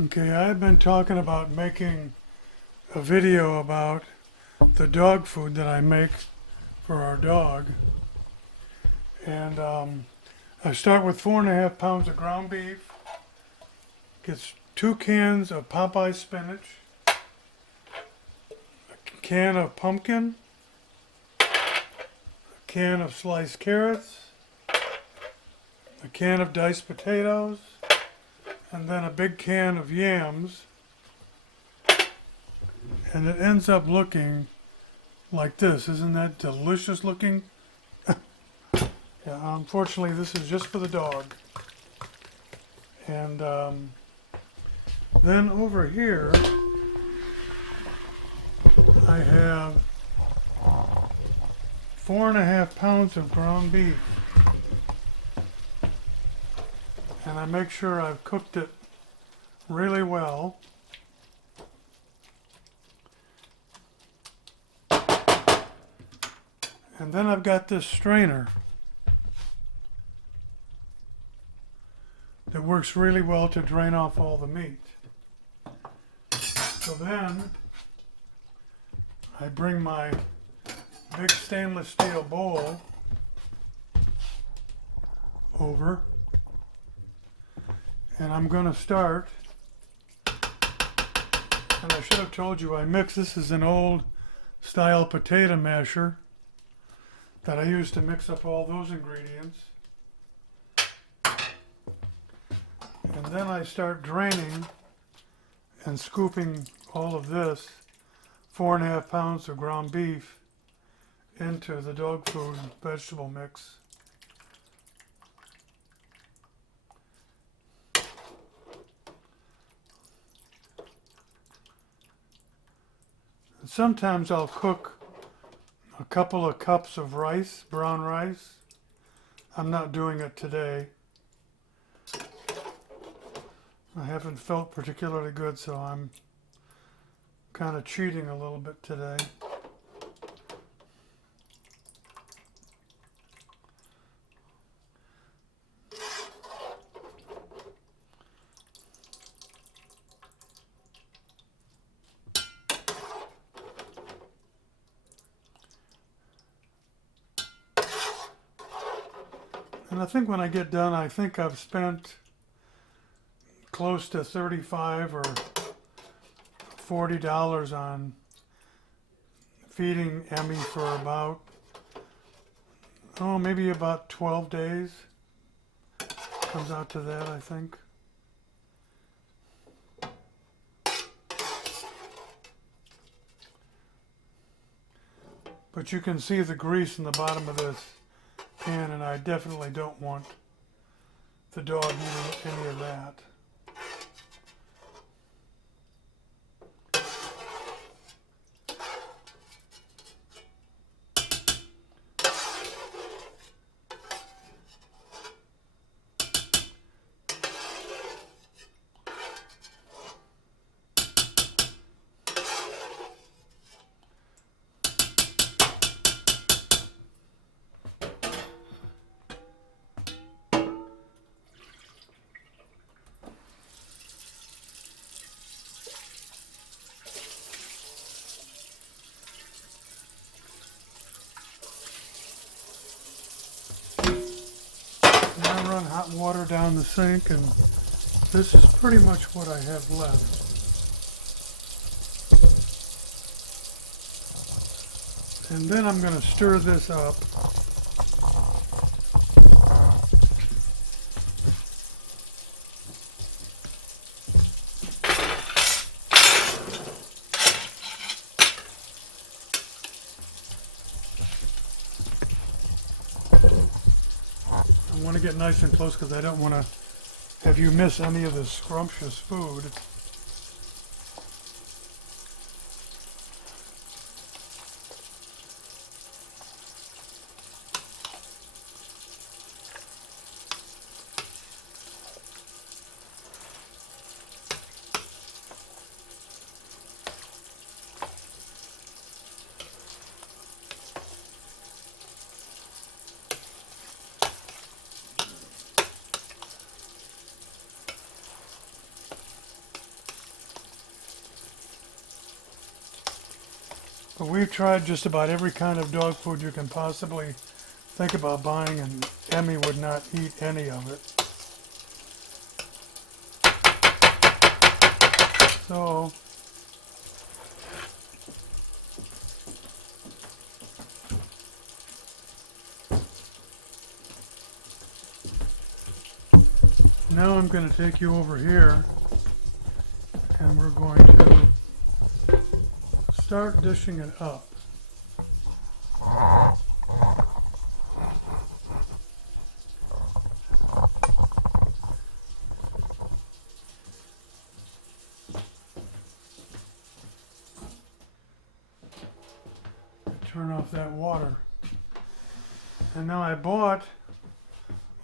Okay, I've been talking about making a video about the dog food that I make for our dog. And I start with 4.5 pounds of ground beef, gets 2 cans of Popeye spinach, a can of pumpkin, a can of sliced carrots, a can of diced potatoes, and then a big can of yams, and it ends up looking like this. Isn't that delicious looking? Yeah, unfortunately this is just for the dog. And then over here I have 4.5 pounds of ground beef. And I make sure I've cooked it really well. And then I've got this strainer that works really well to drain off all the meat. So then I bring my big stainless steel bowl over, and I'm going to start, and I should have told you this is an old style potato masher that I use to mix up all those ingredients. And then I start draining and scooping all of this 4.5 pounds of ground beef into the dog food vegetable mix. And sometimes I'll cook a couple of cups of rice, brown rice. I'm not doing it today. I haven't felt particularly good, so I'm kind of cheating a little bit today. And I think when I get done, I think I've spent close to $35 or $40 on feeding Emmie for about, maybe about 12 days. Comes out to that, I think. But you can see the grease in the bottom of this pan, and I definitely don't want the dog eating any of that. I run hot water down the sink, and this is pretty much what I have left. And then I'm going to stir this up. I want to get nice and close because I don't want to have you miss any of the scrumptious food. But we've tried just about every kind of dog food you can possibly think about buying, and Emmie would not eat any of it. So now I'm going to take you over here, and we're going to start dishing it up. Turn off that water. And now I bought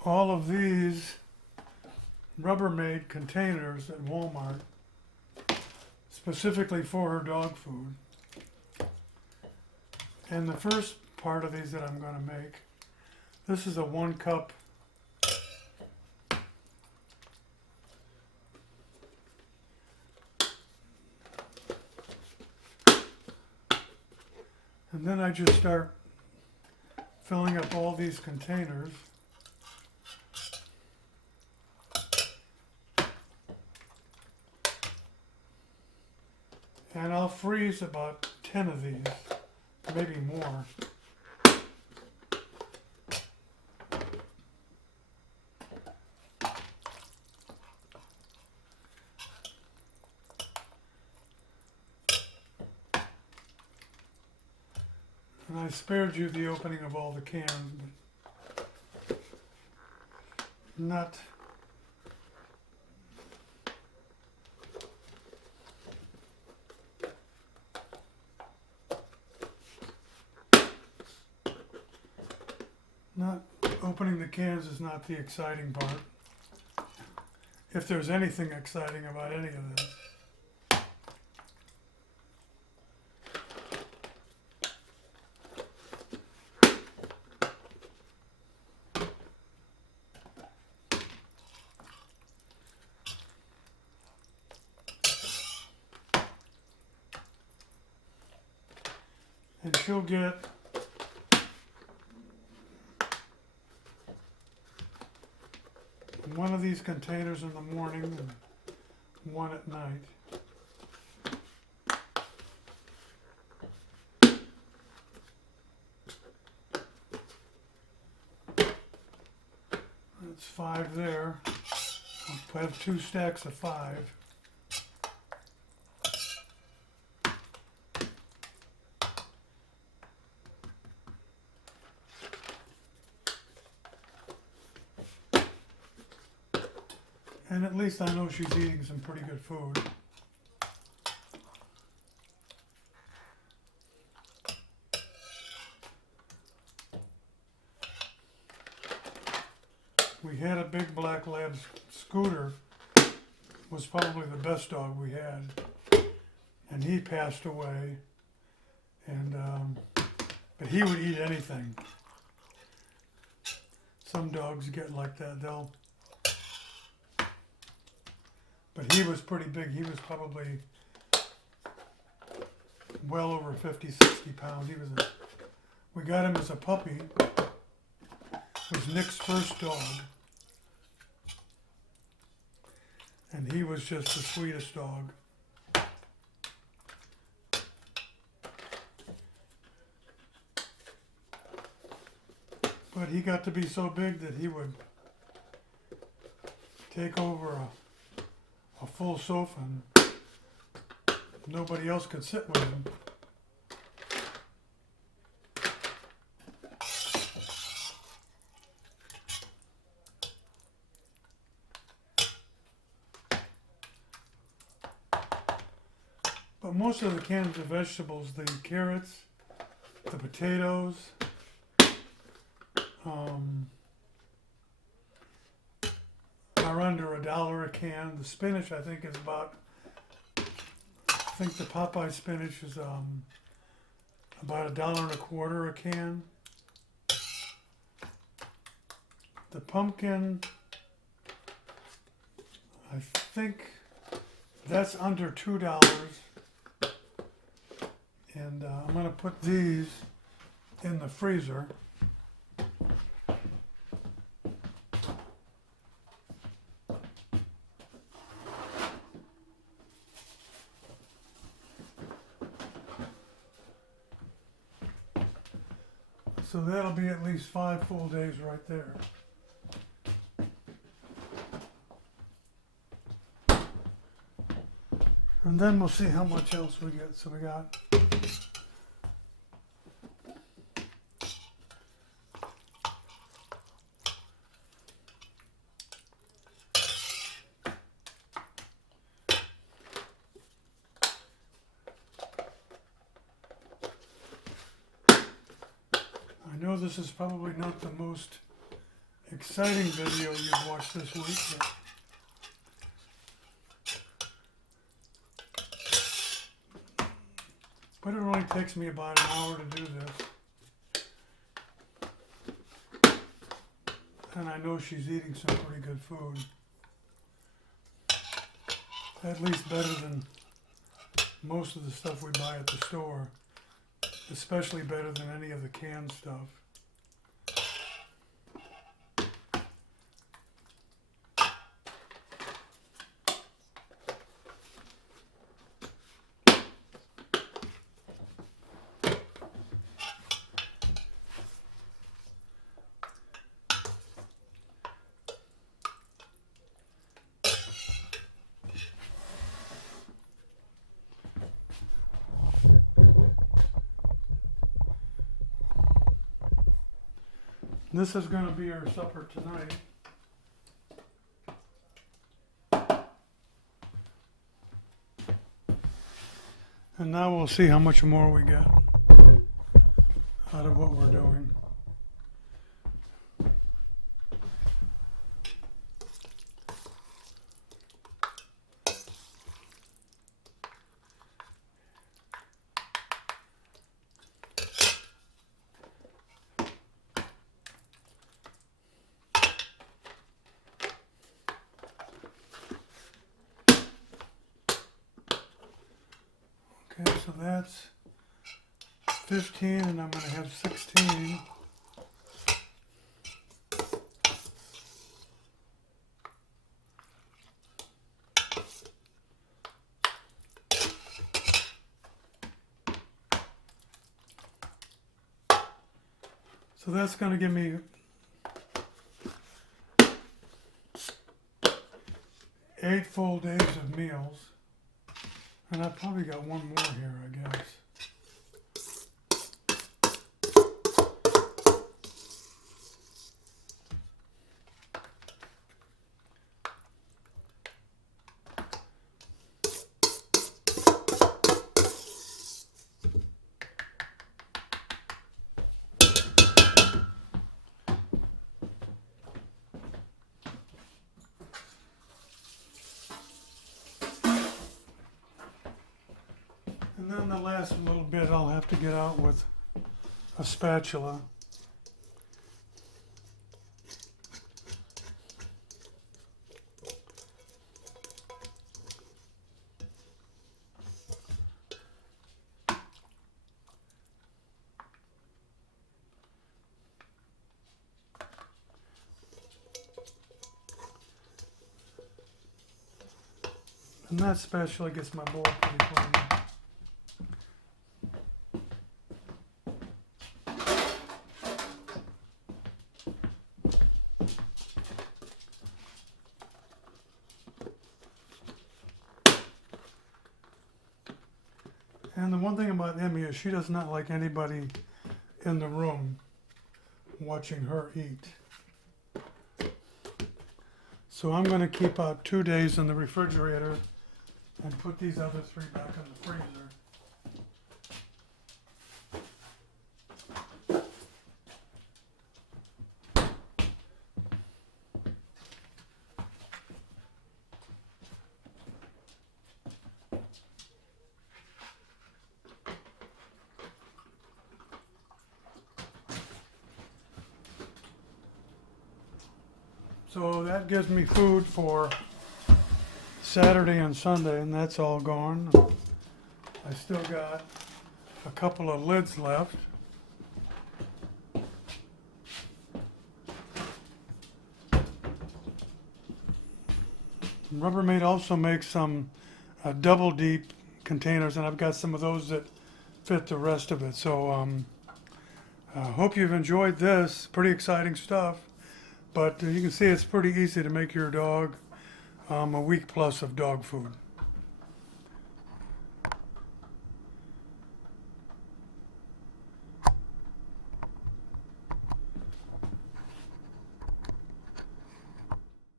all of these Rubbermaid containers at Walmart specifically for her dog food. And the first part of these that I'm going to make, this is a 1 cup and then I just start filling up all these containers. And I'll freeze about 10 of these, maybe more. And I spared you the opening of all the cans, but not opening the cans is not the exciting part. If there's anything exciting about any of this. And she'll get one of these containers in the morning and one at night. That's 5 there. I'll have 2 stacks of 5. And at least I know she's eating some pretty good food. We had a big black lab Scooter, was probably the best dog we had, and he passed away. And but he would eat anything. Some dogs get like that. But he was pretty big. He was probably well over 50, 60 pounds. We got him as a puppy. It was Nick's first dog. And he was just the sweetest dog. But he got to be so big that he would take over a full sofa and nobody else could sit with him. But most of the cans of vegetables, the carrots, the potatoes, are under $1 a can. The spinach, I think, is about, I think the Popeye spinach is about $1.25 a can. The pumpkin, I think that's under $2. And I'm going to put these in the freezer. So that'll be at least 5 full days right there. And then we'll see how much else we get. So we got I know this is probably not the most exciting video you've watched this week, but it only takes me about an hour to do this. And I know she's eating some pretty good food. At least better than most of the stuff we buy at the store. Especially better than any of the canned stuff. This is going to be our supper tonight. And now we'll see how much more we get out of what we're doing. Okay, so that's 15, and I'm going to have 16. So that's going to give me 8 full days of meals. And I've probably got one more here, I guess. And then the last little bit I'll have to get out with a spatula. And that spatula gets my bowl pretty clean. And the one thing about Emmie is she does not like anybody in the room watching her eat. So I'm going to keep out 2 days in the refrigerator and put these other 3 back in the freezer. So that gives me food for Saturday and Sunday, and that's all gone. I still got a couple of lids left. Rubbermaid also makes some double deep containers, and I've got some of those that fit the rest of it. So hope you've enjoyed this. Pretty exciting stuff, but you can see it's pretty easy to make your dog a week plus of dog food.